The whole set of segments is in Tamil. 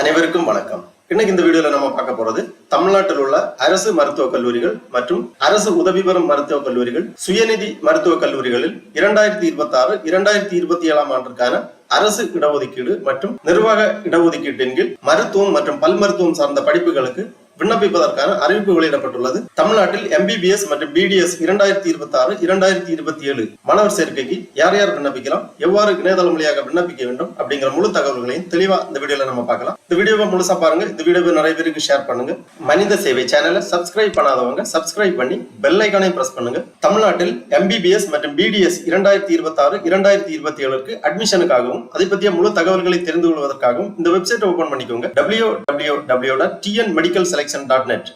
அனைவருக்கும் வணக்கம். இன்னைக்கு இந்த வீடியோல நம்ம பார்க்க போறது தமிழ்நாட்டில் உள்ள அரசு மருத்துவக் கல்லூரிகள் மற்றும் அரசு உதவி பெறும் மருத்துவக் கல்லூரிகள், சுயநிதி மருத்துவக் கல்லூரிகளில் 2026-2027 ஆண்டிற்கான அரசு இடஒதுக்கீடு மற்றும் நிர்வாக இடஒதுக்கீட்டின் கீழ் மருத்துவம் மற்றும் பல் மருத்துவம் சார்ந்த படிப்புகளுக்கு விண்ணப்பிப்பதற்கான அறிவிப்பு வெளியிடப்பட்டுள்ளது. தமிழ்நாட்டில் MBBS மற்றும் BDS 2026-2027 மாணவர் சேர்க்கைக்கு யார் யார் விண்ணப்பிக்கலாம், எவ்வாறு இணையதளம் வழியாக விண்ணப்பிக்க வேண்டும் அப்படிங்கிற முழு தகவல்களையும் தெளிவா இந்த வீடியோல நம்ம பார்க்கலாம். இந்த வீடியோவை முழுசா பாருங்க. இந்த வீடியோவை நிறைய பேருக்கு ஷேர் பண்ணுங்க. மனித சேவை சேனலை சப்ஸ்கிரைப் பண்ணாதவங்க சப்ஸ்கிரைப் பண்ணி பெல் ஐகானை பிரஸ் பண்ணுங்க. தமிழ்நாட்டில் MBBS மற்றும் BDS 2026-2027 அட்மிஷனுக்காகவும் அதை பற்றிய முழு தகவல்களை தெரிந்து கொள்வதற்காகவும் இந்த வெப்சைட் ஓபன் பண்ணிக்கோங்க. www.tnmedicalselection.net.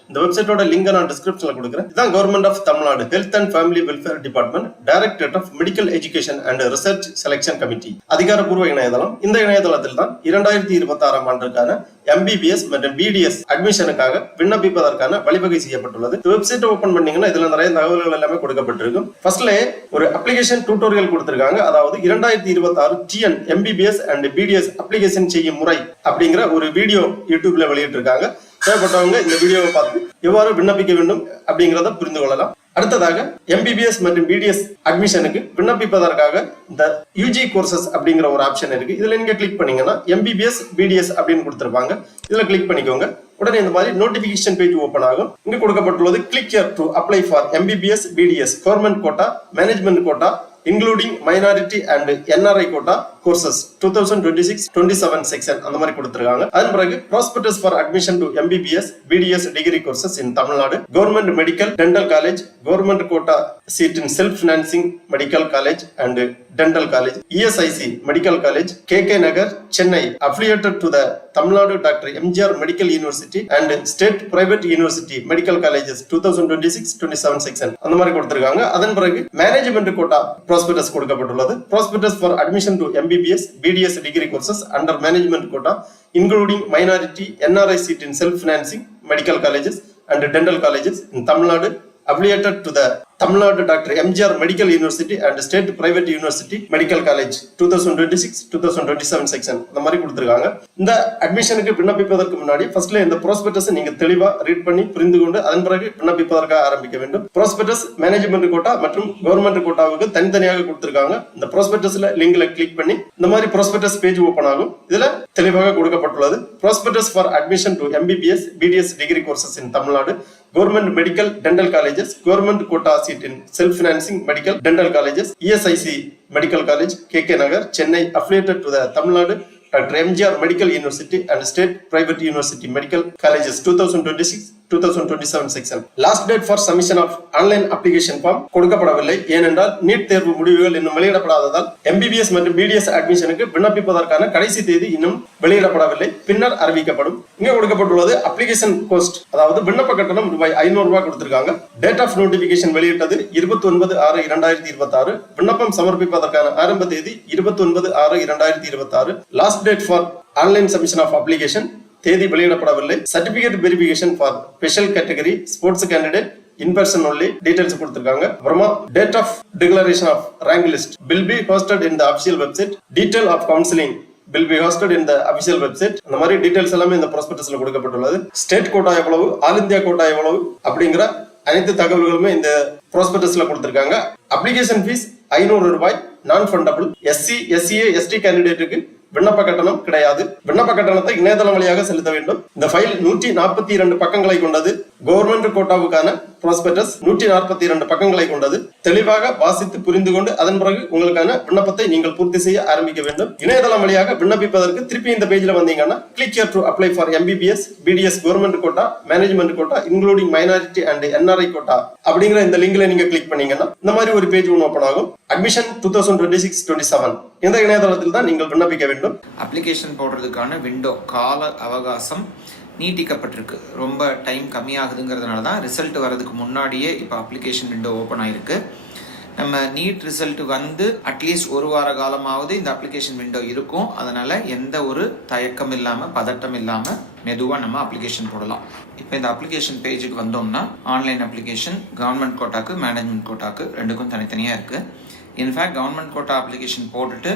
இந்த வெப்சைட்டோட லிங்க் நான் டிஸ்கிரிப்ஷன்ல கொடுக்கிறேன். இதுதான் government of Tamil Nadu health and family welfare department directorate of medical education and research selection committee அதிகாரப்பூர்வ இணையதளம். இந்த இணையதளத்தில் தான் 2026 ஆண்டுக்கான MBBS மற்றும் BDS அட்மிஷனுக்காக விண்ணப்பிப்பதற்கான வழிவகை செய்யப்பட்டுள்ளது. வெப்சைட் ஓபன் பண்ணீங்கன்னா இதுல நிறைய தகவல்கள் எல்லாமே கொடுக்கப்பட்டிருக்கும். ஃபர்ஸ்ட்ல ஒரு அப்ளிகேஷன் டியூட்டோரியல் கொடுத்திருக்காங்க. அதாவது 2026 TN MBBS and BDS application செய்யும் முறை அப்படிங்கிற ஒரு வீடியோ யூடியூப்ல வெளியிட்டு இருக்காங்க. தேவைப்பட்டவங்க இந்த வீடியோவை பார்த்து எவ்வாறு விண்ணப்பிக்க வேண்டும் அப்படிங்கிறத புரிந்து கொள்ளலாம். அடுத்ததாக MBBS மற்றும் BDS அட்மிஷனுக்கு விண்ணப்பிப்பதற்காக இந்த UG கோர்சஸ் அப்படிங்கிற ஒரு ஆப்ஷன் இருக்கு. இதுல நீங்க கிளிக் பண்ணீங்கன்னா MBBS BDS அப்படின்னு கொடுத்திருப்பாங்க. இதுல கிளிக் பண்ணிக்கோங்க. உடனே இந்த மாதிரி நோட்டிபிகேஷன் பேஜ் ஓபன் ஆகும். இங்க கொடுக்கப்பட்டுள்ளது click here to apply for MBBS BDS government quota, management quota including minority and NRI quota courses 2026-27 section அந்த மாதிரி கொடுத்திருக்காங்க. அதன் பிறகு prospectus for admission to MBBS BDS degree courses in Tamil Nadu, government medical dental college, government quota seat in self financing medical college and dental college, ESIC medical college, KK Nagar, Chennai, affiliated to the Tamil Nadu Dr. MGR Medical University and State Private University Medical Colleges 2026-27 section அந்த மாதிரி கொடுத்திருக்காங்க. அதன் பிறகு மேனேஜ்மெண்ட் கோட்டா prospectus கொடுக்கப்பட்டுள்ளது. prospectus for admission to MBBS BDS degree courses under management quota including minority NRI seat in self financing medical colleges and dental colleges in Tamil Nadu affiliated to the Tamil Nadu Dr. MGR Medical University and State Private University Medical College 2026-2027 section அந்த மாதிரி கொடுத்திருக்காங்க. இந்த அட்மிஷனுக்கு விண்ணப்பிப்பதற்கு முன்னாடி ஃபர்ஸ்ட்ல இந்த ப்ராஸ்பெக்டஸ் நீங்க தெளிவா ரீட் பண்ணி புரிந்து கொண்டு அதன் பிறகு விண்ணப்பிப்பதற்காக ஆரம்பிக்க வேண்டும். ப்ராஸ்பெக்டஸ் மேனேஜ்மெண்ட் கோட்டா மற்றும் கவர்மெண்ட் கோட்டாவுக்கு தனித்தனியாக கொடுத்திருக்காங்க. இந்த ப்ராஸ்பெக்டஸ்ல லிங்க்ல கிளிக் பண்ணி இந்த மாதிரி ப்ராஸ்பெக்டஸ் பேஜ் ஓபன் ஆகும். இதுல தெளிவாக கொடுக்கப்பட்டுள்ளது prospectus for admission to MBBS BDS degree courses in Tamil Nadu, government medical dental colleges, government quota seat in self-financing medical dental colleges, ESIC medical college, KK Nagar, Chennai, affiliated to the Tamil Nadu Dr. MGR Medical University and State Private University Medical Colleges 2026-2027 section. Last date for submission of online application form கொடுக்கப்படவில்லை. ஏனென்றால் நீட் தேர்வு முடிவுகள் இன்னும் வெளியிடப்படாததால் MBBS மற்றும் BDS அட்மிஷனுக்கு விண்ணப்பிப்பதற்கான கடைசி தேதி இன்னும் வெளியிடப்படவில்லை. பின்னர் அறிவிக்கப்படும். இங்க கொடுக்கப்பட்டுள்ளது அப்ளிகேஷன் கோஸ்ட், அதாவது விண்ணப்ப கட்டணம் ₹500 கொடுத்திருக்காங்க. டேட் ஆஃப் நோட்டிபிகேஷன் வெளியிட்டது 29/6/2026. விண்ணப்பம் சமர்ப்பிப்பதற்கான ஆரம்ப தேதி 29/6/2026. Last date for online submission of application தேதி வெளியிடப்படவில்லை. Certificate verification for special category sports candidate in person only details கொடுத்திருக்காங்க. அப்புறமா date of declaration of rank list will be hosted in the official website. Detail of counseling will be hosted in the official website. அந்த மாதிரி டீடைல்ஸ் எல்லாமே இந்த ப்ராஸ்பெக்டஸ்ல கொடுக்கப்பட்டுள்ளது. ஸ்டேட் கோட்டா எவ்வளவு, ஆல் இந்தியா கோட்டா எவ்வளவு அப்படிங்கிற அனைத்து தகவல்களுமே இந்த ப்ராஸ்பெக்டஸ்ல கொடுத்திருக்காங்க. அப்ளிகேஷன் ஃபீஸ் ₹500 நான் ஃபண்டபிள். SC SCA ST கேண்டிடேட்டுக்கு விண்ணப்ப கட்டணம் கிடையாது. விண்ணப்ப கட்டணத்தை இணையதளம் வழியாக செலுத்த வேண்டும். இந்த ஃபைல் 142 பக்கங்களை கொண்டது. கவர்மெண்ட் கோட்டாவுக்கான ப்ராஸ்பெக்டஸ் 142 பக்கங்களை கொண்டது. தெளிவாக வாசித்து புரிந்து கொண்டு அதன் பிறகு உங்களுக்கான விண்ணப்பத்தை நீங்கள் பூர்த்தி செய்ய ஆரம்பிக்க வேண்டும். இணையதளம் வழியாக விண்ணப்பிப்பதற்கு திருப்பி இந்த பேஜ்ல வந்தீங்கன்னா click here to apply for MBBS BDS government quota, management quota including minority and NRI quota அப்படிங்கிற இந்த லிங்க்ல நீங்க கிளிக் பண்ணீங்கன்னா இந்த மாதிரி ஒரு பேஜ் ஒன்று ஓபன் ஆகும். அட்மிஷன் 2026-27 இந்த இணையதளத்தில் தான் நீங்கள் விண்ணப்பிக்க வேண்டும். அப்ளிகேஷன் போடுறதுக்கான விண்டோ கால அவகாசம் நீட்டிக்கப்பட்டிருக்கு. ரொம்ப டைம் கம்மியாகுதுங்கிறதுனால தான் ரிசல்ட் வரதுக்கு முன்னாடியே இப்போ அப்ளிகேஷன் விண்டோ ஓப்பன் ஆகிருக்கு. நம்ம நீட் ரிசல்ட் வந்து அட்லீஸ்ட் ஒரு வார காலமாவது இந்த அப்ளிகேஷன் விண்டோ இருக்கும். அதனால் எந்த ஒரு தயக்கம் இல்லாமல் பதட்டம் இல்லாமல் மெதுவாக நம்ம அப்ளிகேஷன் போடலாம். இப்போ இந்த அப்ளிகேஷன் பேஜுக்கு வந்தோம்னா ஆன்லைன் அப்ளிகேஷன் கவர்மெண்ட் கோட்டாக்கு மேனேஜ்மெண்ட் கோட்டாக்கு ரெண்டுக்கும் தனித்தனியாக இருக்குது. இன்ஃபேக்ட் கவர்மெண்ட் கோட்டா அப்ளிகேஷன் போட்டுட்டு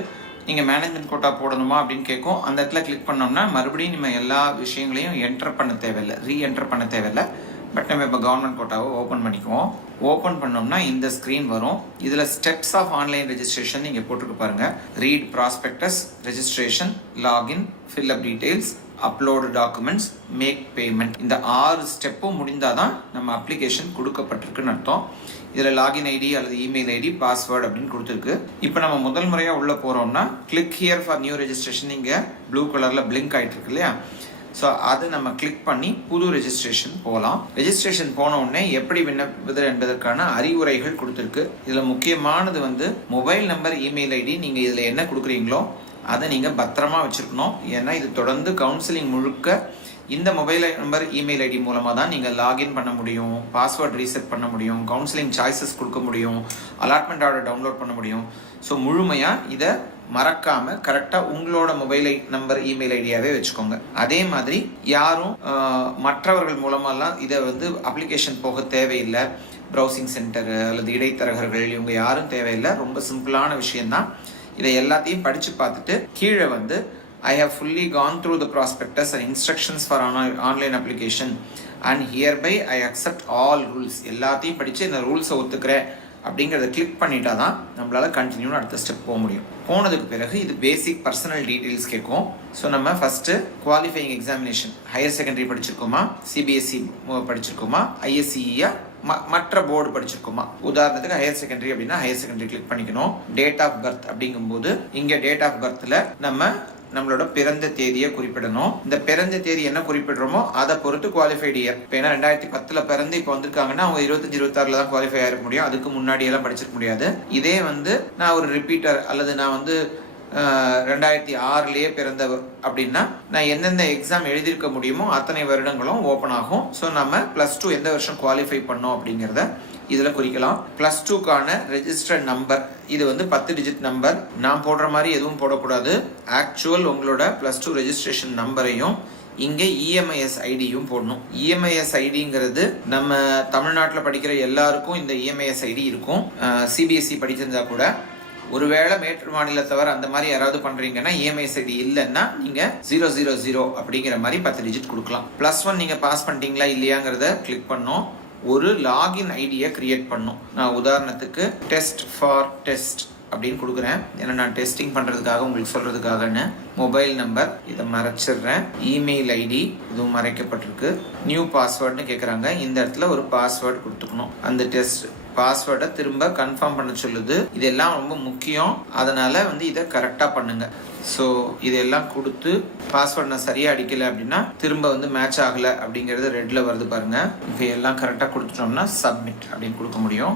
நீங்கள் மேனேஜ்மெண்ட் கோட்டா போடணுமா அப்படின்னு கேட்கும். அந்த இடத்துல கிளிக் பண்ணோம்னா மறுபடியும் நம்ம எல்லா விஷயங்களையும் என்டர் பண்ண தேவையில்லை, ரீஎன்டர் பண்ண தேவையில்லை. பட் நம்ம இப்போ கவர்மெண்ட் கோட்டாவை ஓப்பன் பண்ணிக்குவோம். ஓப்பன் பண்ணோம்னா இந்த ஸ்க்ரீன் வரும். இதில் ஸ்டெப்ஸ் ஆஃப் ஆன்லைன் ரெஜிஸ்ட்ரேஷன் நீங்கள் போட்டுருக்கு பாருங்கள். Read prospectus, registration, login, fill up details, upload documents, make payment. இந்த 6 ஸ்டெப்பும் முடிந்தால் தான் நம்ம அப்ளிகேஷன் கொடுக்கப்பட்டிருக்குன்னு அர்த்தம். இதில் லாகின் ஐடி அல்லது இமெயில் ஐடி, பாஸ்வேர்டு அப்படின்னு கொடுத்துருக்கு. இப்போ நம்ம முதல் முறையாக உள்ளே போகிறோம்னா click here for new registration இங்கே ப்ளூ கலரில் பிளிங்க் ஆகிட்டு இருக்கு இல்லையா? ஸோ அது நம்ம கிளிக் பண்ணி புது ரெஜிஸ்ட்ரேஷன் போகலாம். ரெஜிஸ்ட்ரேஷன் போன உடனே எப்படி விண்ணப்பிப்பது என்பதற்கான அறிவுரைகள் கொடுத்துருக்கு. இதில் முக்கியமானது வந்து மொபைல் நம்பர், இமெயில் ஐடி, நீங்கள் இதில் என்ன கொடுக்குறீங்களோ அதை நீங்கள் பத்திரமா வச்சுருக்கணும். ஏன்னா இது தொடர்ந்து கவுன்சிலிங் முழுக்க இந்த மொபைல் நம்பர், இமெயில் ஐடி மூலமாக தான் நீங்கள் லாகின் பண்ண முடியும், பாஸ்வேர்ட் ரீசெட் பண்ண முடியும், கவுன்சிலிங் சாய்ஸஸ் கொடுக்க முடியும், அலாட்மெண்ட் ஆர்டர் டவுன்லோட் பண்ண முடியும். ஸோ முழுமையாக இதை மறக்காமல் கரெக்டாக உங்களோட மொபைல் நம்பர், இமெயில் ஐடியாவே வச்சுக்கோங்க. அதே மாதிரி யாரும் மற்றவர்கள் மூலமாலாம் இதை வந்து அப்ளிகேஷன் போக தேவையில்லை. ப்ரௌசிங் சென்டரு அல்லது இடைத்தரகர்கள் இவங்க யாரும் தேவையில்லை. ரொம்ப சிம்பிளான விஷயந்தான். இதை எல்லாத்தையும் படித்து பார்த்துட்டு கீழே வந்து I have fully gone through the prospectus and instructions for online application and hereby I accept all rules. எல்லாத்தையும் படித்து இந்த ரூல்ஸை ஒத்துக்கிறேன் அப்படிங்கிறத கிளிக் பண்ணிட்டா தான் நம்மளால் கண்டினியூன்னு அடுத்த ஸ்டெப் போக முடியும். போனதுக்கு பிறகு இது பேசிக் பர்சனல் டீட்டெயில்ஸ் கேட்கும். ஸோ நம்ம first qualifying examination, higher secondary படிச்சிருக்கோமா, சிபிஎஸ்சி படிச்சிருக்கோமா, ஐஎஸ்சிஇயா, மற்ற போர்டு படிச்சிருக்கோமா. உதாரணத்துக்கு ஹையர் செகண்டரி அப்படின்னா ஹையர் செகண்டரி கிளிக் பண்ணிக்கணும். டேட் ஆஃப் பர்த் அப்படிங்கும்போது இங்கே டேட் ஆஃப் பர்த்தில் நம்மளோட பிறந்த தேதியை குறிப்பிடணும். இந்த பிறந்த தேதி என்ன குறிப்பிடுறோமோ அதை பொறுத்து குவாலிஃபைடு இயர். இப்போ ஏன்னா 2010 பிறந்து இப்போ வந்திருக்காங்கன்னா அவங்க 25-26 தான் குவாலிஃபை ஆகிருக்க முடியும். அதுக்கு முன்னாடி எல்லாம் படிச்சிருக்க முடியாது. இதே வந்து நான் ஒரு ரிப்பீட்டர் அல்லது நான் வந்து 2006 பிறந்தவர் அப்படின்னா நான் எந்தெந்த எக்ஸாம் எழுதியிருக்க முடியுமோ அத்தனை வருடங்களும் ஓப்பன் ஆகும். ஸோ நம்ம +2 எந்த வருஷம் குவாலிஃபை பண்ணோம் அப்படிங்கிறத இதில் குறிக்கலாம். +2க்கான ரெஜிஸ்டர்ட் நம்பர், இது வந்து 10 டிஜிட் நம்பர். நான் போடுற மாதிரி எதுவும் போடக்கூடாது. ஆக்சுவல் உங்களோட +2 ரெஜிஸ்ட்ரேஷன் நம்பரையும் இங்கே இஎம்ஐஎஸ் ஐடியும் போடணும். இஎம்ஐஎஸ் ஐடிங்கிறது நம்ம தமிழ்நாட்டில் படிக்கிற எல்லாருக்கும் இந்த இஎம்ஐஎஸ் ஐடி இருக்கும். சிபிஎஸ்சி படிச்சிருந்தா கூட ஒருவேளை மேற்று மாநிலத்தவர் அந்த மாதிரி யாராவது பண்றீங்கன்னா இஎம்ஐஎஸ் ஐடி இல்லைன்னா நீங்க 000 அப்படிங்கிற மாதிரி 10 டிஜிட் கொடுக்கலாம். +1 நீங்க பாஸ் பண்ணிட்டீங்களா இல்லையாங்கிறத கிளிக் பண்ணோம். ஒரு லாகின் ஐடியை கிரியேட் பண்ணும். நான் உதாரணத்துக்கு டெஸ்ட் ஃபார் டெஸ்ட் அப்படின்னு கொடுக்குறேன். ஏன்னா நான் டெஸ்டிங் பண்ணுறதுக்காக உங்களுக்கு சொல்கிறதுக்காகன்னு. மொபைல் நம்பர் இதை மறைச்சிடுறேன். இமெயில் ஐடி இதுவும் மறைக்கப்பட்டிருக்கு. நியூ பாஸ்வேர்டுன்னு கேட்குறாங்க. இந்த இடத்துல ஒரு பாஸ்வேர்டு கொடுத்துக்கணும். அந்த டெஸ்ட் பாஸ்வேர்டை திரும்ப கன்ஃபார்ம் பண்ண சொல்லுது. இதெல்லாம் ரொம்ப முக்கியம். அதனால் வந்து இதை கரெக்டாக பண்ணுங்கள். ஸோ இதெல்லாம் கொடுத்து பாஸ்வேர்ட் நான் சரியாக அடிக்கலை அப்படின்னா திரும்ப வந்து மேட்ச் ஆகலை அப்படிங்கிறது ரெட்டில் வருது பாருங்கள். இப்போ எல்லாம் கரெக்டாக கொடுத்துட்டோம்னா சப்மிட் அப்படின்னு கொடுக்க முடியும்.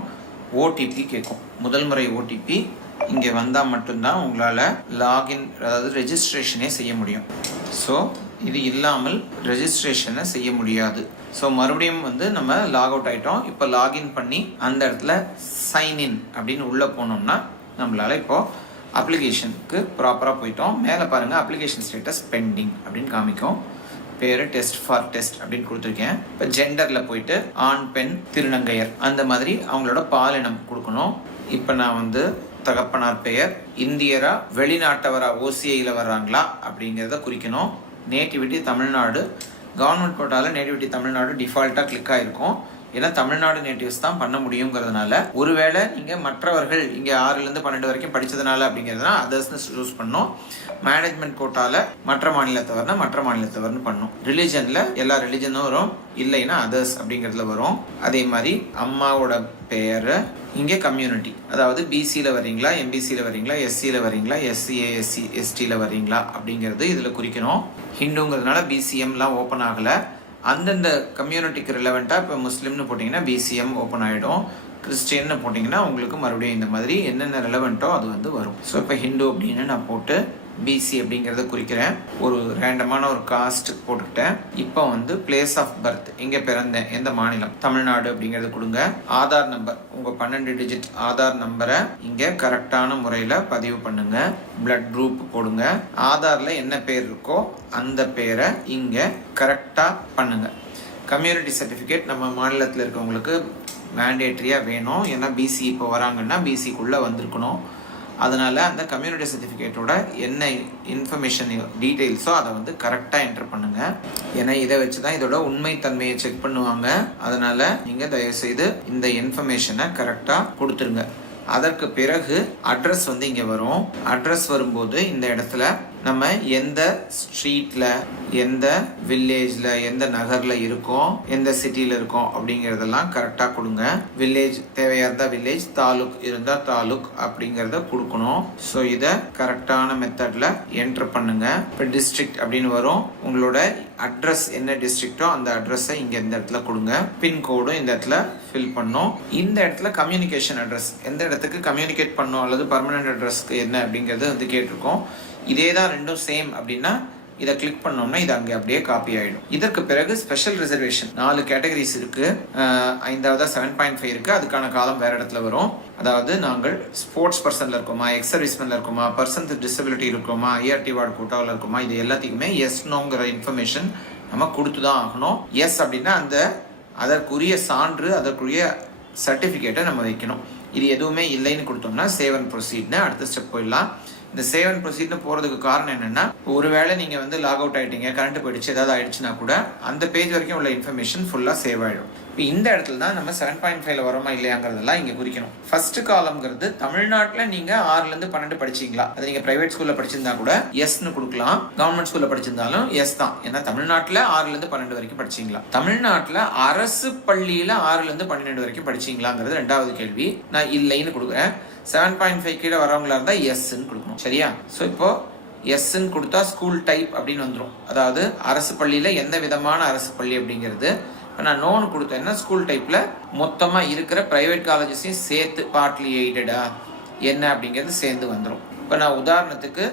ஓடிபி கேட்கும். முதல் முறை ஓடிபி இங்கே வந்தால் மட்டும்தான் உங்களால் லாகின், அதாவது ரெஜிஸ்ட்ரேஷனே செய்ய முடியும். ஸோ இது இல்லாமல் ரெஜிஸ்ட்ரேஷனை செய்ய முடியாது. ஸோ மறுபடியும் வந்து நம்ம லாக் அவுட் ஆகிட்டோம். இப்போ லாகின் பண்ணி அந்த இடத்துல சைன்இன் அப்படின்னு உள்ளே போனோம்னா நம்மளால் இப்போது அப்ளிகேஷனுக்கு ப்ராப்பராக போயிட்டோம். மேலே பாருங்கள் அப்ளிகேஷன் ஸ்டேட்டஸ் பெண்டிங் அப்படின்னு காமிக்கும். பேர் டெஸ்ட் ஃபார் டெஸ்ட் அப்படின்னு கொடுத்துருக்கேன். இப்போ ஜெண்டரில் போயிட்டு ஆண், பெண், திருநங்கையர் அந்த மாதிரி அவங்களோட பாலினம் கொடுக்கணும். இப்போ நான் வந்து தகப்பனார் பெயர் இந்தியரா வெளிநாட்டவரா ஓசிஐயில் வர்றாங்களா அப்படிங்கிறத குறிக்கணும். நேட்டிவிட்டி தமிழ்நாடு. கவர்மெண்ட் கோட்டாவில் நேட்டிவிட்டி தமிழ்நாடு டிஃபால்ட்டாக கிளிக் ஆகிருக்கும். ஏன்னா தமிழ்நாடு நேட்டிவ்ஸ் தான் பண்ண முடியுங்கிறதுனால. ஒருவேளை நீங்கள் மற்றவர்கள் இங்கே 6லேருந்து 12 வரைக்கும் படித்ததுனால அப்படிங்கிறதுனா அதர்ஸ்னு சூஸ் பண்ணோம். மேனேஜ்மெண்ட் கோட்டாவில் மற்ற மாநிலத்தவர்னா மற்ற மாநிலத்தவர்னு பண்ணும். ரிலிஜனில் எல்லா ரிலிஜனும் வரும், இல்லைன்னா அதர்ஸ் அப்படிங்கிறதுல வரும். அதே மாதிரி அம்மாவோட பெயர் இங்கே கம்யூனிட்டி, அதாவது பிசியில் வரீங்களா, எம்பிசியில் வரீங்களா, எஸ்சியில் வரீங்களா, எஸ்சிஏ எஸ்சி எஸ்டியில் வரீங்களா அப்படிங்கிறது இதில் குறிக்கணும். ஹிந்துங்கிறதுனால பிசிஎம்லாம் ஓப்பன் ஆகலை. அந்தந்த கம்யூனிட்டிக்கு ரிலவெண்ட்டாக இப்போ முஸ்லீம்னு போட்டிங்கன்னா பிசிஎம் ஓப்பன் ஆகிடும். கிறிஸ்டியன்னு போட்டிங்கன்னா உங்களுக்கு மறுபடியும் இந்த மாதிரி என்னென்ன ரிலவெண்ட்டோ அது வந்து வரும். ஸோ இப்போ ஹிந்து அப்படின்னு நான் போட்டு பிசி அப்படிங்கிறத குறிக்கிறேன். ஒரு ரேண்டமான ஒரு காஸ்ட் போட்டுக்கிட்டேன். இப்போ வந்து பிளேஸ் ஆஃப் பர்த், எங்கே பிறந்தேன், எந்த மாநிலம், தமிழ்நாடு அப்படிங்கிறது கொடுங்க. ஆதார் நம்பர், உங்கள் 12 டிஜிட் ஆதார் நம்பரை இங்கே கரெக்டான முறையில் பதிவு பண்ணுங்க. பிளட் குரூப் போடுங்க. ஆதாரில் என்ன பேர் இருக்கோ அந்த பேரை இங்கே கரெக்டாக பண்ணுங்க. கம்யூனிட்டி சர்டிஃபிகேட் நம்ம மாநிலத்தில் இருக்கவங்களுக்கு மேண்டேட்ரியாக வேணும். ஏன்னா பிசி இப்போ வராங்கன்னா பிசிக்குள்ளே வந்திருக்கணும். அதனால் அந்த கம்யூனிட்டி சர்டிஃபிகேட்டோட என்ன இன்ஃபர்மேஷன் டீட்டெயில்ஸோ அதை வந்து கரெக்டாக என்டர் பண்ணுங்கள். ஏன்னா இதை வச்சு தான் இதோட உண்மைத்தன்மையை செக் பண்ணுவாங்க. அதனால் நீங்கள் தயவுசெய்து இந்த இன்ஃபர்மேஷனை கரெக்டாக கொடுத்துருங்க. அதற்கு பிறகு அட்ரஸ் வந்து இங்கே வரும். அட்ரஸ் வரும்போது இந்த இடத்துல நம்ம எந்த ஸ்ட்ரீட்டில், எந்த வில்லேஜில், எந்த நகரில் இருக்கோம், எந்த சிட்டியில் இருக்கோம் அப்படிங்கிறதெல்லாம் கரெக்டாக கொடுங்க. வில்லேஜ் தேவையாக இருந்தால் வில்லேஜ், தாலுக் இருந்தால் தாலுக் அப்படிங்கிறத கொடுக்கணும். ஸோ இதை கரெக்டான மெத்தடில் என்ட்ரு பண்ணுங்க. இப்போ டிஸ்ட்ரிக்ட் அப்படின்னு வரும். உங்களோட அட்ரஸ் என்ன டிஸ்ட்ரிக்டோ அந்த அட்ரஸை இங்கே இந்த இடத்துல கொடுங்க. பின்கோடும் இந்த இடத்துல ஃபில் பண்ணோம். இந்த இடத்துல கம்யூனிகேஷன் அட்ரஸ், எந்த இடத்துக்கு கம்யூனிகேட் பண்ணோம் அல்லது பர்மனன்ட் அட்ரஸ்க்கு என்ன அப்படிங்கிறது வந்து கேட்டிருக்கோம். இதே தான் ரெண்டும் சேம் அப்படின்னா இதை கிளிக் பண்ணோம்னா இது அங்கே அப்படியே காப்பி ஆகிடும். இதற்கு பிறகு ஸ்பெஷல் ரிசர்வேஷன் 4 கேட்டகரிஸ் இருக்குது. 5வது 7.5 இருக்குது. அதுக்கான காலம் வேறு இடத்துல வரும். அதாவது நாங்கள் ஸ்போர்ட்ஸ் பர்சனில் இருக்கோமா, எக்ஸ் சர்வீஸ்மேனில் இருக்கோமா, பர்சன் வித் டிசபிலிட்டி இருக்கோமா, ஐஆர்டி வார்டு கோட்டாவில் இருக்கோமா, இது எல்லாத்துக்குமே எஸ் நோங்கிற இன்ஃபர்மேஷன் நம்ம கொடுத்து தான் ஆகணும். எஸ் அப்படின்னா அதற்குரிய சான்று, அதற்குரிய சர்டிஃபிகேட்டை நம்ம வைக்கணும். இது எதுவுமே இல்லைன்னு கொடுத்தோம்னா சேவ் அண்ட் ப்ரொசீட்னு அடுத்த ஸ்டெப் போயிடலாம். இந்த சேவ் அண்ட் ப்ரொசீட்னு போகிறதுக்கு காரணம் என்னென்னா, ஒருவேளை நீங்கள் வந்து லாக் அவுட் ஆகிட்டீங்க, கரண்ட் போயிடுச்சு, ஏதாவது ஆயிடுச்சுன்னா கூட அந்த பேஜ் வரைக்கும் உள்ள இன்ஃபர்மேஷன் ஃபுல்லாக சேவ் ஆகிடும். இப்போ இந்த இடத்துல தான் நம்ம 7.5 வரோமா இல்லையாங்கிறதெல்லாம் இங்கே குறிக்கணும். ஃபர்ஸ்ட் காலம்ங்கிறது தமிழ்நாட்டில் நீங்கள் 6லேருந்து 12 படிச்சிங்களா, அது நீங்கள் ப்ரைவேட் ஸ்கூலில் படிச்சிருந்தா கூட எஸ்ன்னு கொடுக்கலாம். கவர்மெண்ட் ஸ்கூலில் படிச்சிருந்தாலும் எஸ் தான். ஏன்னா தமிழ்நாட்டில் 6லேருந்து 12 வரைக்கும் படிச்சிங்களா. தமிழ்நாட்டில் அரசு பள்ளியில் 6லேருந்து 12 வரைக்கும் படிச்சிங்களாங்கிறது 2வது கேள்வி. நான் இல்லைன்னு கொடுக்குறேன். 7.5 கீழே வரவங்களா இருந்தால் எஸ்ன்னு கொடுக்கணும். சரியா? ஸோ இப்போ எஸ்ன்னு கொடுத்தா ஸ்கூல் டைப் அப்படின்னு வந்துடும். அதாவது அரசு பள்ளியில் எந்த விதமான அரசு பள்ளி அப்படிங்கிறது. இப்போ நான் நோன்னு கொடுத்தேன்னா ஸ்கூல் டைப்பில் மொத்தமாக இருக்கிற ப்ரைவேட் காலேஜஸையும் சேர்த்து பார்ட்லி எய்டடா என்ன அப்படிங்கிறது சேர்ந்து வந்துடும். இப்போ நான் உதாரணத்துக்கு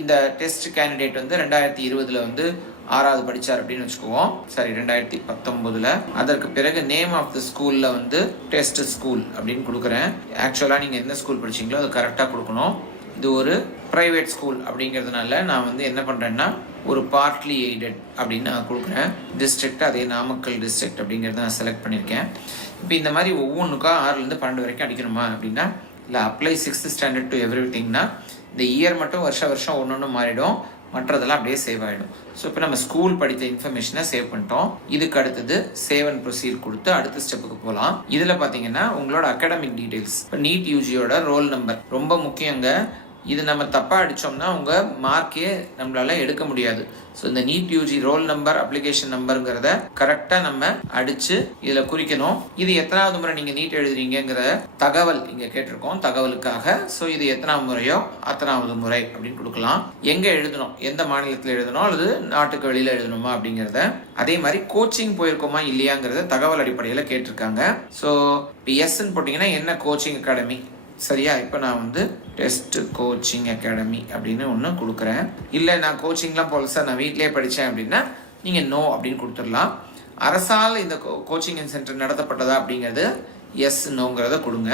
இந்த டெஸ்ட் கேண்டிடேட் வந்து 2020 வந்து 6வது படித்தார் அப்படின்னு வச்சுக்குவோம். சரி, 2019 அதற்கு பிறகு நேம் ஆஃப் த ஸ்கூலில் வந்து டெஸ்ட் ஸ்கூல் அப்படின்னு கொடுக்குறேன். ஆக்சுவலாக நீங்கள் எந்த ஸ்கூல் படிச்சிங்களோ அது கரெக்டாக கொடுக்கணும். இது ஒரு ப்ரைவேட் ஸ்கூல் அப்படிங்கிறதுனால நான் வந்து என்ன பண்ணுறேன்னா ஒரு பார்ட்லி எய்டட் அப்படின்னு நான் கொடுக்குறேன். டிஸ்ட்ரிக்ட் அதே நாமக்கல் டிஸ்ட்ரிக்ட் அப்படிங்கிறத நான் செலக்ட் பண்ணியிருக்கேன். இப்போ இந்த மாதிரி ஒவ்வொன்றுக்கா 6லேருந்து 12 வரைக்கும் அடிக்கணுமா அப்படின்னா இல்லை, apply 6th standard to every திங்னா இந்த இயர் மட்டும் வருஷம் ஒன்று மாறிடும், மற்றதெல்லாம் அப்படியே சேவ் ஆகிடும். ஸோ இப்போ நம்ம ஸ்கூல் படித்த இன்ஃபர்மேஷனை சேவ் பண்ணிட்டோம். இதுக்கு அடுத்தது சேவ் அண்ட் ப்ரொசீட் கொடுத்து அடுத்த ஸ்டெப்புக்கு போகலாம். இதில் பார்த்தீங்கன்னா உங்களோட அகாடமிக் டீட்டெயில்ஸ், இப்போ நீட் யூஜியோட ரோல் நம்பர் ரொம்ப முக்கியங்க. இது நம்ம தப்பாக அடித்தோம்னா உங்கள் மார்க்கே நம்மளால எடுக்க முடியாது. ஸோ இந்த NEET UG roll number, application நம்பருங்கிறத கரெக்டாக நம்ம அடித்து இதில் குறிக்கணும். இது எத்தனாவது முறை நீங்கள் நீட் எழுதுறீங்கிற தகவல் இங்கே கேட்டிருக்கோம், தகவலுக்காக. ஸோ இது எத்தனாவது முறையோ அத்தனாவது முறை அப்படின்னு கொடுக்கலாம். எங்கே எழுதணும், எந்த மாநிலத்தில் எழுதணும் அல்லது நாட்டுக்கு வெளியில் எழுதணுமா அப்படிங்கிறத. அதே மாதிரி கோச்சிங் போயிருக்கோமா இல்லையாங்கிறத தகவல் அடிப்படையில் கேட்டிருக்காங்க. ஸோ இப்போ எஸ்ன்னு போட்டிங்கன்னா என்ன கோச்சிங் அகாடமி, சரியா? இப்போ நான் வந்து டெஸ்ட் கோச்சிங் அகாடமி அப்படின்னு ஒன்று கொடுக்குறேன். இல்லை நான் கோச்சிங்லாம் போல சார், நான் வீட்டிலே படித்தேன் அப்படின்னா நீங்கள் நோ அப்படின்னு கொடுத்துடலாம். அரசால் இந்த கோச்சிங் சென்டர் நடத்தப்பட்டதா அப்படிங்கிறது எஸ் நோங்கிறத கொடுங்க.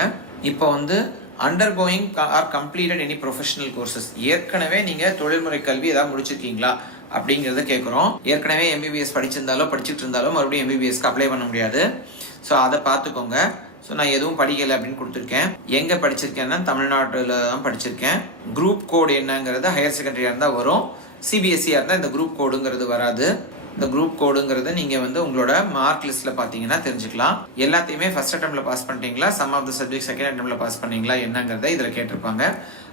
இப்போ வந்து undergoing or completed any professional courses, ஏற்கனவே நீங்கள் தொழில்முறை கல்வி ஏதாவது முடிச்சிருக்கீங்களா அப்படிங்கிறத கேட்குறோம். ஏற்கனவே எம்பிபிஎஸ் படிச்சுட்டு இருந்தாலும் மறுபடியும் எம்பிபிஎஸ்க்கு அப்ளை பண்ண முடியாது. ஸோ அதை பார்த்துக்கோங்க. ஸோ நான் எதுவும் படிக்கலை அப்படின்னு கொடுத்துருக்கேன். எங்கே படிச்சிருக்கேன்னா தமிழ்நாட்டில் தான் படிச்சிருக்கேன். குரூப் கோடு என்னங்கிறது ஹையர் செகண்டரியாக இருந்தால் வரும். சிபிஎஸ்சியாக இருந்தால் இந்த குரூப் கோடுங்கிறது வராது. இந்த குரூப் கோடுங்கிறத நீங்கள் வந்து உங்களோட மார்க் லிஸ்ட்டில் பார்த்தீங்கன்னா தெரிஞ்சுக்கலாம். எல்லாத்தையுமே ஃபர்ஸ்ட் அட்டெம்ப்டில் பாஸ் பண்ணிட்டீங்களா, some of the subject second அட்டெம்ப்டில் பாஸ் பண்ணீங்களா என்னங்கிறத இதில் கேட்டிருப்பாங்க.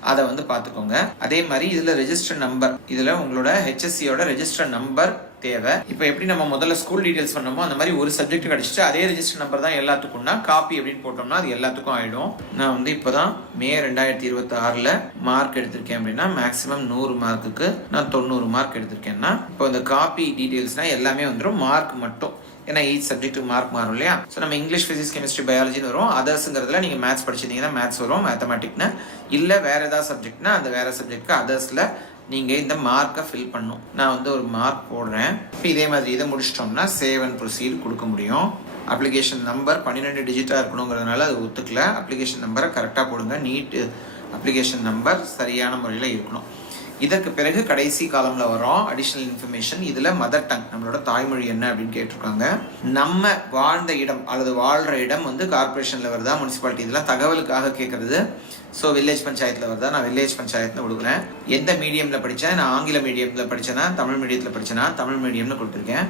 அதை வந்து பார்த்துக்கோங்க. அதே மாதிரி இதில் ரெஜிஸ்டர் நம்பர், இதில் உங்களோட ஹெச்எஸ்சியோட ரெஜிஸ்டர் நம்பர் தேவை. இப்போ எப்படி நம்ம முதல்ல ஸ்கூல் டீடைல்ஸ் பண்ணோமோ அந்த மாதிரி ஒரு சப்ஜெக்ட் கிடச்சிட்டு அதே ரெஜிஸ்டர் நம்பர் தான் எல்லாத்துக்கும்னா காப்பி அப்படின்னு போட்டோம்னா அது எல்லாத்துக்கும் ஆகிடும். நான் வந்து இப்போ தான் மே 2026 மார்க் எடுத்திருக்கேன் அப்படின்னா மேக்ஸிமம் 100 மார்க்குக்கு நான் 90 மார்க் எடுத்திருக்கேன்னா இப்போ இந்த காப்பி டீடைல்ஸ்னால் எல்லாமே வந்துடும். மார்க் மட்டும், ஏன்னா ஈச் சப்ஜெக்ட்டுக்கு மார்க் மாறும் இல்லையா. ஸோ நம்ம இங்கிலீஷ், ஃபிசிக்ஸ், கெமிஸ்ட்ரி, பயாலஜின்னு வரும். அதர்ஸுங்கிறதுல நீங்கள் மேத்ஸ் படிச்சிருந்தீங்கன்னா மேத்ஸ் வரும், மேத்தமெட்டிக்னா. இல்லை வேறு ஏதாவது சப்ஜெக்ட்னா அந்த வேறு சப்ஜெக்ட்டுக்கு அதர்ஸில் நீங்கள் இந்த மார்க்கை ஃபில் பண்ணணும். நான் வந்து ஒரு மார்க் போடுறேன். இப்போ இதே மாதிரி இதை முடிச்சிட்டோம்னா சேவ் அண்ட் ப்ரொசீட் கொடுக்க முடியும். அப்ளிகேஷன் நம்பர் 12 டிஜிட்டாக இருக்கணுங்கிறதுனால அது ஒத்துக்கல. அப்ளிகேஷன் நம்பரை கரெக்டாக போடுங்க. நீட் அப்ளிகேஷன் நம்பர் சரியான முறையில் இருக்கணும். இதற்கு பிறகு கடைசி காலம்ல வரும் அடிஷனல் இன்ஃபர்மேஷன். இதுல மதர் டங், நம்மளோட தாய்மொழி என்ன அப்படின்னு கேட்டிருக்காங்க. நம்ம வாழ்ந்த இடம் அல்லது வாழ்ற இடம் வந்து கார்பரேஷன்ல வருதா, முனிசிபாலிட்டி, இதெல்லாம் தகவலுக்காக கேட்கறது. ஸோ வில்லேஜ் பஞ்சாயத்தில் வருதா, நான் வில்லேஜ் பஞ்சாயத்துன்னு கொடுக்குறேன். எந்த மீடியமில் படித்தேன், நான் ஆங்கில மீடியமில் படித்தேன்னா, தமிழ் மீடியத்தில் படித்தேன்னா தமிழ் மீடியம்னு கொடுத்துருக்கேன்.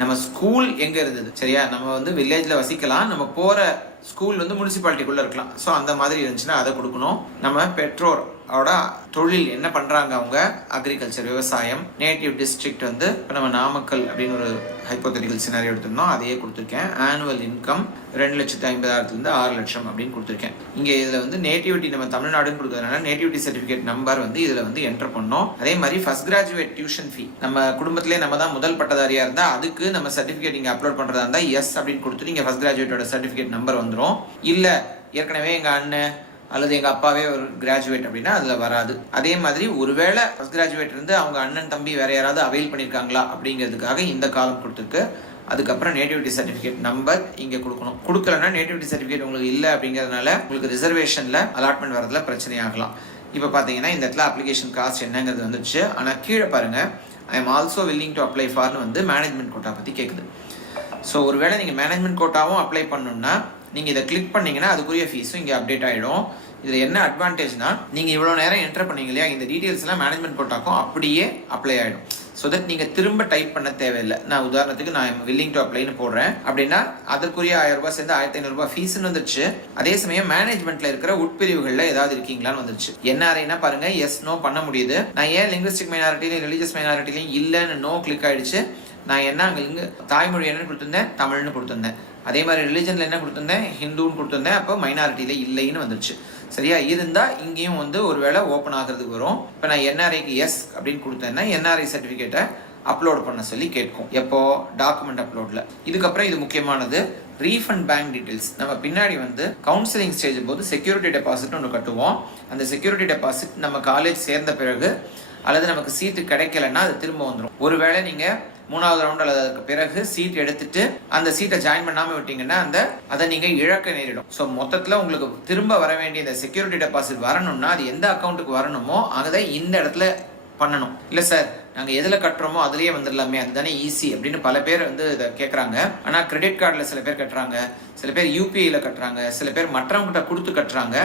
நம்ம ஸ்கூல் எங்கே இருந்தது, சரியா, நம்ம வந்து வில்லேஜில் வசிக்கலாம், நம்ம போகிற ஸ்கூல் வந்து முனிசிபாலிட்டிக்குள்ளே இருக்கலாம். ஸோ அந்த மாதிரி இருந்துச்சுன்னா அதை கொடுக்கணும். நம்ம பெற்றோரோட தொழில் என்ன பண்ணுறாங்க, அவங்க அக்ரிகல்ச்சர், விவசாயம். நேட்டிவ் டிஸ்ட்ரிக்ட் வந்து இப்போ நம்ம நாமக்கல் அப்படின்னு ஒரு ஹைப்போதெட்டிக்கல் சினாரியோ எடுத்திருந்தோம், அதையே கொடுத்துருக்கேன். ஆனுவல் இன்கம் 2,50,000 6 லட்சம் அப்படின்னு கொடுத்துருக்கேன். இங்கே இதில் வந்து நேட்டிவிட்டி நம்ம தமிழ்நாடுன்னு கொடுக்கறதுனால நேட்டிவிட்டி சர்டிஃபிகேட் நம்பர் வந்து இதில் வந்து என்டர் பண்ணோம். அதே மாதிரி ஃபர்ஸ்ட் கிராஜுவேட் டியூஷன் ஃபீ, நம்ம குடும்பத்திலே நம்ம தான் முதல் பட்டதாரியாக இருந்தால் அதுக்கு நம்ம சர்டிஃபிகேட் இங்கே அப்லோட் பண்ணுறதா இருந்தால் எஸ் அப்படின்னு கொடுத்துட்டு இங்கே ஃபர்ஸ்ட் கிராஜுவேட்டோட சர்டிஃபிகேட் நம்பர் வந்துடும். இல்லை ஏற்கனவே எங்கள் அண்ணன் அல்லது எங்கள் அப்பாவே ஒரு கிராஜுவேட் அப்படின்னா அதில் வராது. அதே மாதிரி ஒருவேளை ஃபர்ஸ்ட் கிராஜுவேட் இருந்து அவங்க அண்ணன் தம்பி வேற யாராவது அவைல் பண்ணியிருக்காங்களா அப்படிங்கிறதுக்காக இந்த காலம் கொடுத்துருக்கு. அதுக்கப்புறம் நேட்டிவிட்டி சர்டிஃபிகேட் நம்பர் இங்கே கொடுக்கணும். கொடுக்கலன்னா நேட்டிவிட்டி சர்டிஃபிகேட் உங்களுக்கு இல்லை அப்படிங்கிறதுனால உங்களுக்கு ரிசர்வேஷனில் அலாட்மெண்ட் வரதுல பிரச்சனை ஆகலாம். இப்போ பார்த்தீங்கன்னா இந்த இடத்துல அப்ளிகேஷன் காஸ்ட் என்னங்கிறது வந்துச்சு. ஆனால் கீழே பாருங்கள், I am also willing to apply ஃபார்னு வந்து மேனேஜ்மெண்ட் கோட்டா பற்றி கேட்குது. ஸோ ஒருவேளை நீங்கள் மேனேஜ்மெண்ட் கோட்டாவும் அப்ளை பண்ணணும்னா நீங்கள் இதை கிளிக் பண்ணிங்கன்னா அதுக்குரிய ஃபீஸும் இங்கே அப்டேட் ஆகிடும். இதில் என்ன அட்வான்டேஜ்னா, நீங்கள் இவ்வளோ நேரம் என்டர் பண்ணீங்க இல்லையா, இந்த டீட்டெயில்ஸ்லாம் மேனேஜ்மெண்ட் கோட்டாக்கும் அப்படியே அப்ளை ஆகிடும். ஸோ தட் நீங்கள் திரும்ப டைப் பண்ண தேவையில்லை. நான் உதாரணத்துக்கு நான் வில்லிங் டு அப்ளைன்னு போடுறேன் அப்படின்னா அதற்குரிய 1000 ரூபாய் சேர்ந்து 1500 ஃபீஸ்ன்னு வந்துருச்சு. அதே சமயம் மேனேஜ்மெண்ட்ல இருக்கிற உட்பிரிவுகளில் ஏதாவது இருக்கீங்களான்னு வந்துருச்சு. என்ஆர்ஐனா பாருங்க, எஸ் நோ பண்ண முடியுது. நான் ஏன் லிங்குவிஸ்டிக் மைனாரிட்டிலையும் ரிலீஜியஸ் மைனாரிட்டிலையும் இல்லைன்னு நோ கிளிக் ஆயிடுச்சு. நான் என்ன அங்கே தாய்மொழி என்னன்னு கொடுத்துருந்தேன், தமிழ்னு கொடுத்துருந்தேன். அதே மாதிரி ரிலிஜனில் என்ன கொடுத்துருந்தேன், ஹிந்துன்னு கொடுத்துருந்தேன். அப்போ மைனாரிட்டியில் இல்லைன்னு வந்துருச்சு. சரியா, இருந்தால் இங்கேயும் வந்து ஒரு வேளை ஓப்பன் ஆகிறதுக்கு வரும். இப்போ நான் என்ஆர்ஐக்கு எஸ் அப்படின்னு கொடுத்தேன்னா என்ஆர்ஐ சர்டிஃபிகேட்டை அப்லோட் பண்ண சொல்லி கேட்கும். எப்போ, டாக்குமெண்ட் அப்லோடில். இதுக்கப்புறம் இது முக்கியமானது, ரீஃபண்ட் பேங்க் டீட்டெயில்ஸ். நம்ம பின்னாடி வந்து கவுன்சிலிங் ஸ்டேஜ் போது செக்யூரிட்டி டெபாசிட்னு ஒன்று கட்டுவோம். அந்த செக்யூரிட்டி டெபாசிட் நம்ம காலேஜ் சேர்ந்த பிறகு அல்லது நமக்கு சீட்டு கிடைக்கலன்னா அது திரும்ப வந்துடும். ஒருவேளை நீங்கள் 3வது ரவுண்ட் அல்லது அதுக்கு பிறகு சீட் எடுத்துட்டு அந்த சீட்டை ஜாயின் பண்ணாமல் விட்டீங்கன்னா அதை நீங்கள் இழக்க நேரிடும். ஸோ மொத்தத்தில் உங்களுக்கு திரும்ப வர வேண்டிய இந்த செக்யூரிட்டி டெபாசிட் வரணும்னா அது எந்த அக்கௌண்ட்டுக்கு வரணுமோ அதை இந்த இடத்துல பண்ணணும். இல்லை சார் நாங்கள் எதில் கட்டுறோமோ அதுலேயே வந்துடலாமே, அதுதானே ஈஸி அப்படின்னு பல பேர் வந்து இதை கேட்குறாங்க. ஆனால் கிரெடிட் கார்டில் சில பேர் கட்டுறாங்க, சில பேர் யூபிஐயில் கட்டுறாங்க, சில பேர் மற்றவங்ககிட்ட கொடுத்து கட்டுறாங்க.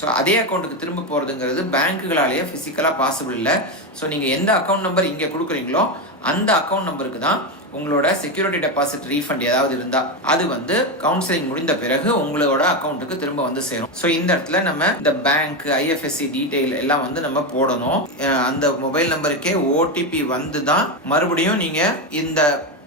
ஸோ அதே அக்கௌண்ட்டுக்கு திரும்ப போகிறதுங்கிறது பேங்க்குகளாலேயே ஃபிசிக்கலாக பாசிபிள் இல்லை. ஸோ நீங்கள் எந்த அக்கௌண்ட் நம்பர் இங்கே கொடுக்குறீங்களோ அந்த அக்கௌண்ட் நம்பருக்கு தான் உங்களோட செக்யூரிட்டி டெபாசிட் ரீஃபண்ட் ஏதாவது இருந்தால் அது வந்து கவுன்சிலிங் முடிந்த பிறகு உங்களோட அக்கௌண்ட்டுக்கு திரும்ப வந்து சேரும். ஸோ இந்த இடத்துல நம்ம இந்த பேங்க், ஐஎஃப்எஸ்சி டீட்டெயில் எல்லாம் வந்து நம்ம போடணும். அந்த மொபைல் நம்பருக்கே ஓடிபி வந்து தான் மறுபடியும் நீங்கள் இந்த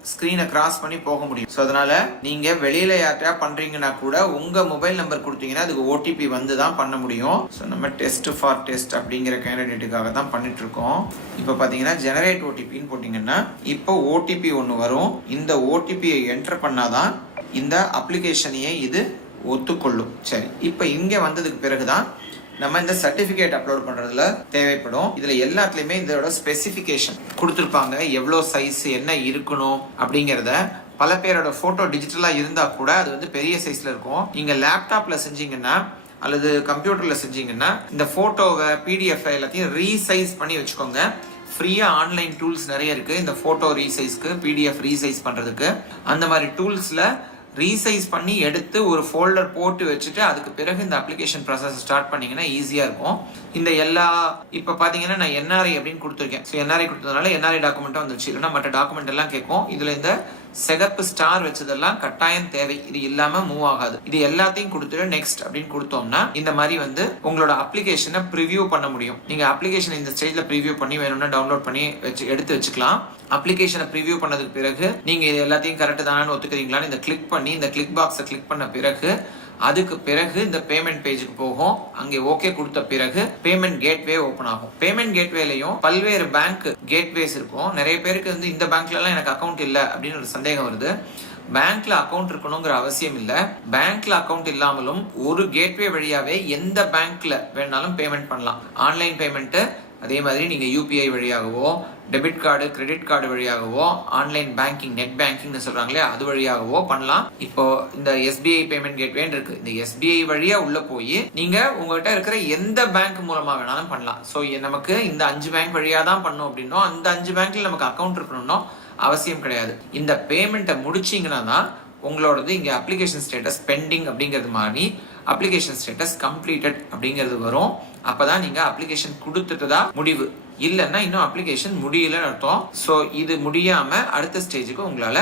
ஸ்க்ரீனை கிராஸ் பண்ணி போக முடியும். ஸோ அதனால நீங்க வெளியில யார்ட்டா பண்றீங்கன்னா கூட உங்க மொபைல் நம்பர் கொடுத்தீங்கன்னா அதுக்கு ஓடிபி வந்து தான் பண்ண முடியும். ஸோ நம்ம டெஸ்ட் ஃபார் டெஸ்ட் அப்படிங்கிற கேண்டிடேட்டுக்காக தான் பண்ணிட்டு இருக்கோம். இப்போ பார்த்தீங்கன்னா ஜெனரேட் ஓடிபின்னு போட்டிங்கன்னா இப்போ ஓடிபி ஒன்று வரும். இந்த ஓடிபியை என்டர் பண்ணாதான் இந்த அப்ளிகேஷனையே இது ஒத்துக்கொள்ளும். சரி, இப்போ இங்கே வந்ததுக்கு பிறகுதான் நம்ம இந்த சர்டிஃபிகேட் அப்லோட் பண்ணுறதுல தேவைப்படும். இதில் எல்லாத்துலேயுமே இதோட ஸ்பெசிஃபிகேஷன் கொடுத்துருப்பாங்க, எவ்வளோ சைஸ் என்ன இருக்கணும் அப்படிங்கிறத. பல பேரோட ஃபோட்டோ டிஜிட்டலாக இருந்தால் கூட அது வந்து பெரிய சைஸில் இருக்கும். நீங்கள் லேப்டாப்பில் செஞ்சீங்கன்னா அல்லது கம்ப்யூட்டரில் செஞ்சீங்கன்னா இந்த ஃபோட்டோவை பிடிஎஃப் எல்லாத்தையும் ரீசைஸ் பண்ணி வச்சுக்கோங்க. ஃப்ரீயாக ஆன்லைன் டூல்ஸ் நிறைய இருக்குது இந்த ஃபோட்டோ ரீசைஸ்க்கு, பிடிஎஃப் ரீசைஸ் பண்ணுறதுக்கு. அந்த மாதிரி டூல்ஸில் ரீசைஸ் பண்ணி எடுத்து ஒரு ஃபோல்டர் போட்டு வச்சுட்டு அதுக்கு பிறகு இந்த அப்ளிகேஷன் ப்ராசஸ் ஸ்டார்ட் பண்ணிங்கன்னா ஈஸியாக இருக்கும். இந்த எல்லா இப்போ பார்த்தீங்கன்னா நான் என்ஆர்ஐ அப்படின்னு கொடுத்துருக்கேன். ஸோ என்ஆர்ஐ கொடுத்ததுனால என்ஆர்ஐ டாக்குமெண்ட்டாக வந்துச்சு. இல்லைன்னா மற்ற டாக்குமெண்ட் எல்லாம் கேட்கும். இதில் இந்த சிகப்பு ஸ்டார் வச்சதெல்லாம் கட்டாயம் தேவை, இது இல்லாமல் மூவ் ஆகாது. இது எல்லாத்தையும் கொடுத்துட்டு நெக்ஸ்ட் அப்படின்னு கொடுத்தோம்னா இந்த மாதிரி வந்து உங்களோட அப்ளிகேஷனை ப்ரிவியூ பண்ண முடியும். நீங்கள் அப்ளிகேஷன் இந்த ஸ்டேஜில் ப்ரிவியூ பண்ணி வேணும்னா டவுன்லோட் பண்ணி எடுத்து வச்சுக்கலாம். அப்ளிகேஷனை ப்ரிவியூ பண்ணதுக்கு பிறகு நீங்கள் இது எல்லாத்தையும் கரெக்டு தானு ஒத்துக்கிறீங்களான்னு இந்த கிளிக் பண்ணி இந்த கிளிக் பாக்ஸை கிளிக் பண்ண பிறகு அதுக்கு பிறகு இந்த பேமெண்ட் பேஜுக்கு போகும். அங்கே ஓகே கொடுத்த பிறகு பேமெண்ட் கேட்வே ஓப்பன் ஆகும். பேமெண்ட் கேட்வேலையும் பல்வேறு பேங்க் கேட்வேஸ் இருக்கும். நிறைய பேருக்கு வந்து இந்த பேங்க்லலாம் எனக்கு அக்கௌண்ட் இல்லை அப்படின்னு ஒரு சந்தேகம் வருது. பேங்க்ல அக்கௌண்ட் இருக்கணுங்கிற அவசியம் இல்லை. பேங்க்ல அக்கௌண்ட் இல்லாமலும் ஒரு கேட்வே வழியாவே எந்த பேங்க்ல வேணாலும் பேமெண்ட் பண்ணலாம். ஆன்லைன் பேமெண்ட்டு, அதே மாதிரி நீங்கள் யூபிஐ வழியாகவோ டெபிட் கார்டு கிரெடிட் கார்டு வழியாகவோ ஆன்லைன் பேங்கிங் நெட் பேங்கிங்னு சொல்றாங்களே அது வழியாகவோ பண்ணலாம். இப்போ இந்த SBI பேமெண்ட் கேட்வேன்னு இருக்கு. இந்த SBI வழியா உள்ள போய் நீங்க உங்ககிட்ட இருக்கிற எந்த பேங்க் மூலமா வேணாலும் பண்ணலாம். ஸோ நமக்கு இந்த 5 பேங்க் வழியா தான் பண்ணும் அப்படின்னோ அந்த 5 பேங்க்ல நமக்கு அக்கௌண்ட் இருக்கணும்னோ அவசியம் கிடையாது. இந்த பேமெண்ட்டை முடிச்சிங்கன்னா தான் உங்களோடது இங்கே அப்ளிகேஷன் ஸ்டேட்டஸ் பெண்டிங் அப்படிங்கிறது மாதிரி அப்ளிகேஷன் ஸ்டேட்டஸ் கம்ப்ளீட்டட் அப்படிங்கிறது வரும். அப்பதான் நீங்க அப்ளிகேஷன் கொடுத்துட்டதா முடிவு, இல்லைன்னா இன்னும் அப்ளிகேஷன் முடியலன்னு அர்த்தம். ஸோ இது முடியாம அடுத்த ஸ்டேஜுக்கு உங்களால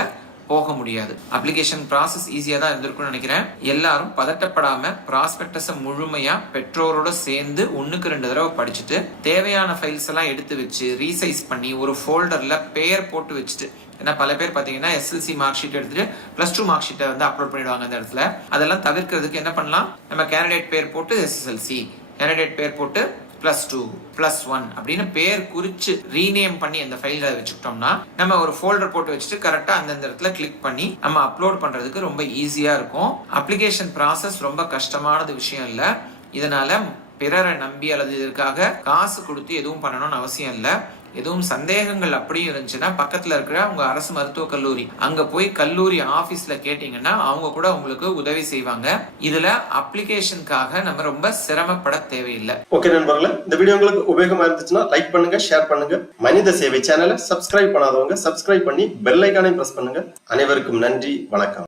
போக முடியாது. அப்ளிகேஷன் ப்ராசஸ் ஈஸியா தான் இருந்திருக்கும்னு நினைக்கிறேன். எல்லாரும் பதட்டப்படாம ப்ராஸ்பெக்டஸை முழுமையா பெற்றோரோட சேர்ந்து 1க்கு 2 தடவை படிச்சுட்டு தேவையான ஃபைல்ஸ் எல்லாம் எடுத்து வச்சு ரீசைஸ் பண்ணி ஒரு ஃபோல்டர்ல பெயர் போட்டு வச்சுட்டு, ஏன்னா பல பேர் பார்த்தீங்கன்னா SLC மார்க் ஷீட் எடுத்துட்டு +2 மார்க் ஷீட்டை வந்து அப்லோட் பண்ணிடுவாங்க அந்த இடத்துல. அதெல்லாம் தவிர்க்கிறதுக்கு என்ன பண்ணலாம், நம்ம கேண்டிடேட் பேர் போட்டு SSLC, கேண்டிடேட் பேர் போட்டு +2 +1 அப்படின்னு பேர் குறிச்சு ரீநேம் பண்ணி அந்த ஃபைலை வச்சுக்கிட்டோம்னா நம்ம ஒரு ஃபோல்டர் போட்டு வச்சுட்டு கரெக்டா அந்த இடத்துல கிளிக் பண்ணி நம்ம அப்லோட் பண்றதுக்கு ரொம்ப ஈஸியா இருக்கும். அப்ளிகேஷன் ப்ராசஸ் ரொம்ப கஷ்டமானது விஷயம் இல்லை. இதனால பிறரை நம்பி அல்லது இதற்காக காசு கொடுத்து எதுவும் பண்ணணும்னு அவசியம் இல்லை. எதுவும் சந்தேகங்கள் அப்படியும் இருந்துச்சுன்னா பக்கத்துல இருக்கிற உங்க அரசு மருத்துவக் கல்லூரி அங்க போய் கல்லூரி ஆபீஸ்ல கேட்டீங்கன்னா அவங்க கூட உங்களுக்கு உதவி செய்வாங்க. இதுல அப்ளிகேஷனுக்காக நம்ம ரொம்ப சிரமப்பட தேவையில்லை. ஓகே நண்பர்களே, இந்த வீடியோ உங்களுக்கு உபயோகமா இருந்துச்சுன்னா லைக் பண்ணுங்க, ஷேர் பண்ணுங்க. மனித சேவை சேனலை சப்ஸ்கிரைப் பண்ணாதவங்க சப்ஸ்கிரைப் பண்ணி பெல் ஐகானை பிரஸ் பண்ணுங்க. அனைவருக்கும் நன்றி, வணக்கம்.